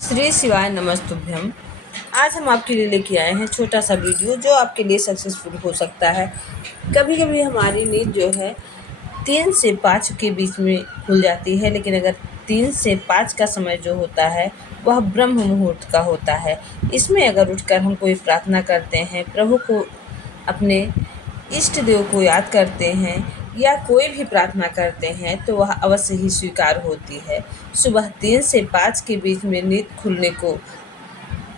श्री शिवाय नमस्तुभ्यम। आज हम आपके लिए लेके आए हैं छोटा सा वीडियो जो आपके लिए सक्सेसफुल हो सकता है। कभी कभी हमारी नींद जो है 3 से 5 के बीच में खुल जाती है, लेकिन अगर 3 से 5 का समय जो होता है वह ब्रह्म मुहूर्त का होता है। इसमें अगर उठकर हम कोई प्रार्थना करते हैं, प्रभु को, अपने इष्ट देव को याद करते हैं या कोई भी प्रार्थना करते हैं तो वह अवश्य ही स्वीकार होती है। सुबह 3 से 5 के बीच में नींद खुलने को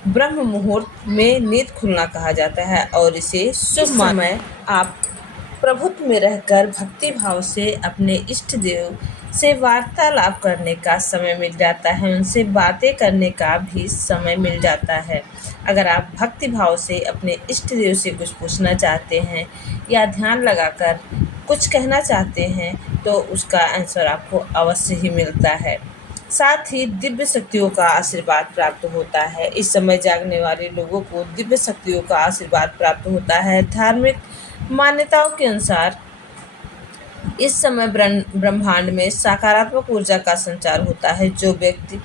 ब्रह्म मुहूर्त में नींद खुलना कहा जाता है और इसे शुभ समय आप प्रभुत्व में रहकर भक्ति भाव से अपने इष्ट देव से वार्तालाप करने का समय मिल जाता है, उनसे बातें करने का भी समय मिल जाता है। अगर आप भक्ति भाव से अपने इष्ट देव से कुछ पूछना चाहते हैं या ध्यान लगाकर कुछ कहना चाहते हैं तो उसका आंसर आपको अवश्य ही मिलता है। साथ ही दिव्य शक्तियों का आशीर्वाद प्राप्त होता है। इस समय जागने वाले लोगों को दिव्य शक्तियों का आशीर्वाद प्राप्त होता है। धार्मिक मान्यताओं के अनुसार इस समय ब्रह्मांड में सकारात्मक ऊर्जा का संचार होता है। जो व्यक्ति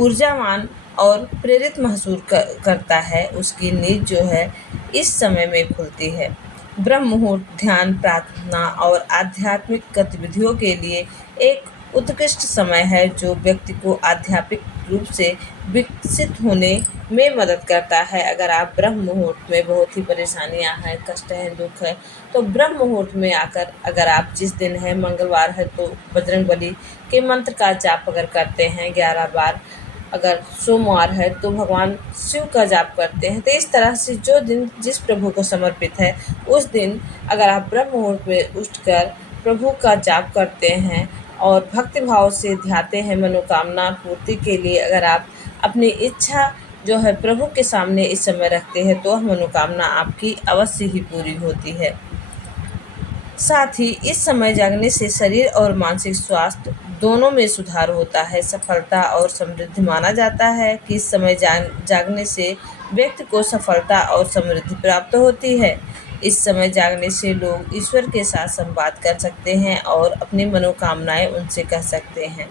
ऊर्जावान और प्रेरित महसूस करता है उसकी नींद जो है इस समय में खुलती है। ब्रह्म मुहूर्त ध्यान, प्रार्थना और आध्यात्मिक गतिविधियों के लिए एक उत्कृष्ट समय है जो व्यक्ति को आध्यात्मिक रूप से विकसित होने में मदद करता है। अगर आप ब्रह्म मुहूर्त में बहुत ही परेशानियां हैं, कष्ट हैं, दुख है, तो ब्रह्म मुहूर्त में आकर अगर आप जिस दिन है मंगलवार है तो बजरंगबली के मंत्र का जाप अगर करते हैं 11 बार, अगर सोमवार है तो भगवान शिव का जाप करते हैं, तो इस तरह से जो दिन जिस प्रभु को समर्पित है उस दिन अगर आप ब्रह्म मुहूर्त में उठकर प्रभु का जाप करते हैं और भक्ति भाव से ध्याते हैं, मनोकामना पूर्ति के लिए अगर आप अपनी इच्छा जो है प्रभु के सामने इस समय रखते हैं तो मनोकामना आपकी अवश्य ही पूरी होती है। साथ ही इस समय जागने से शरीर और मानसिक स्वास्थ्य दोनों में सुधार होता है। सफलता और समृद्धि माना जाता है कि इस समय जागने से व्यक्ति को सफलता और समृद्धि प्राप्त होती है। इस समय जागने से लोग ईश्वर के साथ संवाद कर सकते हैं और अपनी मनोकामनाएं उनसे कह सकते हैं।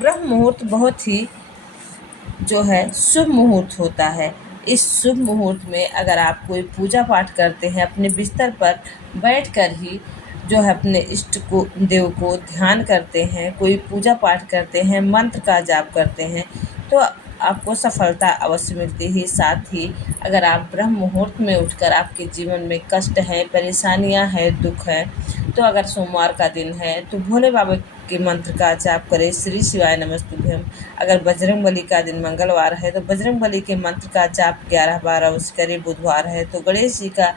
ब्रह्म मुहूर्त बहुत ही जो है शुभ मुहूर्त होता है। इस शुभ मुहूर्त में अगर आप कोई पूजा पाठ करते हैं, अपने बिस्तर पर बैठकर ही जो है अपने इष्ट को देव को ध्यान करते हैं, कोई पूजा पाठ करते हैं, मंत्र का जाप करते हैं तो आपको सफलता अवश्य मिलती है। साथ ही अगर आप ब्रह्म मुहूर्त में उठकर आपके जीवन में कष्ट है, परेशानियां हैं, दुख है, तो अगर सोमवार का दिन है तो भोले बाबा के मंत्र का जाप करें, श्री शिवाय नमस्तुभ्यम। अगर बजरंगबली का दिन मंगलवार है तो बजरंगबली के मंत्र का जाप 11 बार अवश्य करें। बुधवार है तो गणेश जी का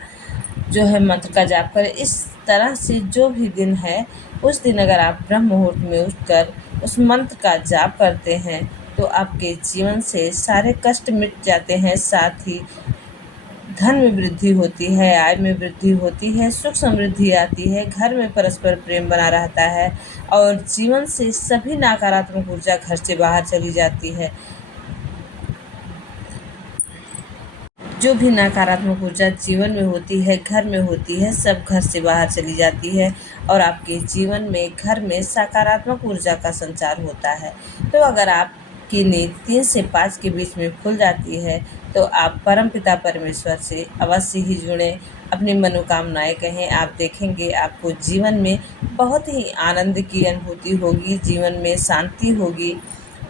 जो है मंत्र का जाप करें। इस तरह से जो भी दिन है उस दिन अगर आप ब्रह्म मुहूर्त में उठकर उस मंत्र का जाप करते हैं तो आपके जीवन से सारे कष्ट मिट जाते हैं। साथ ही धन में वृद्धि होती है, आय में वृद्धि होती है, सुख समृद्धि आती है, घर में परस्पर प्रेम बना रहता है और जीवन से सभी नकारात्मक ऊर्जा घर से बाहर चली जाती है। जो भी नकारात्मक ऊर्जा जीवन में होती है, घर में होती है, सब घर से बाहर चली जाती है और आपके जीवन में घर में सकारात्मक ऊर्जा का संचार होता है। तो अगर आपकी नींद 3 से 5 के बीच में खुल जाती है तो आप परमपिता परमेश्वर से अवश्य ही जुड़ें, अपनी मनोकामनाएं कहें। आप देखेंगे आपको जीवन में बहुत ही आनंद की अनुभूति होगी, जीवन में शांति होगी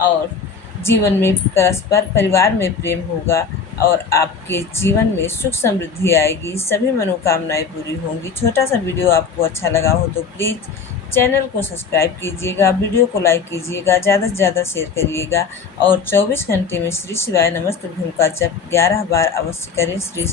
और जीवन में परस्पर परिवार में प्रेम होगा और आपके जीवन में सुख समृद्धि आएगी, सभी मनोकामनाएं पूरी होंगी। छोटा सा वीडियो आपको अच्छा लगा हो तो प्लीज़ चैनल को सब्सक्राइब कीजिएगा, वीडियो को लाइक कीजिएगा, ज़्यादा से ज़्यादा शेयर करिएगा और 24 घंटे में श्री शिवाय नमस्तुभ्यम का जप 11 बार अवश्य करें। श्री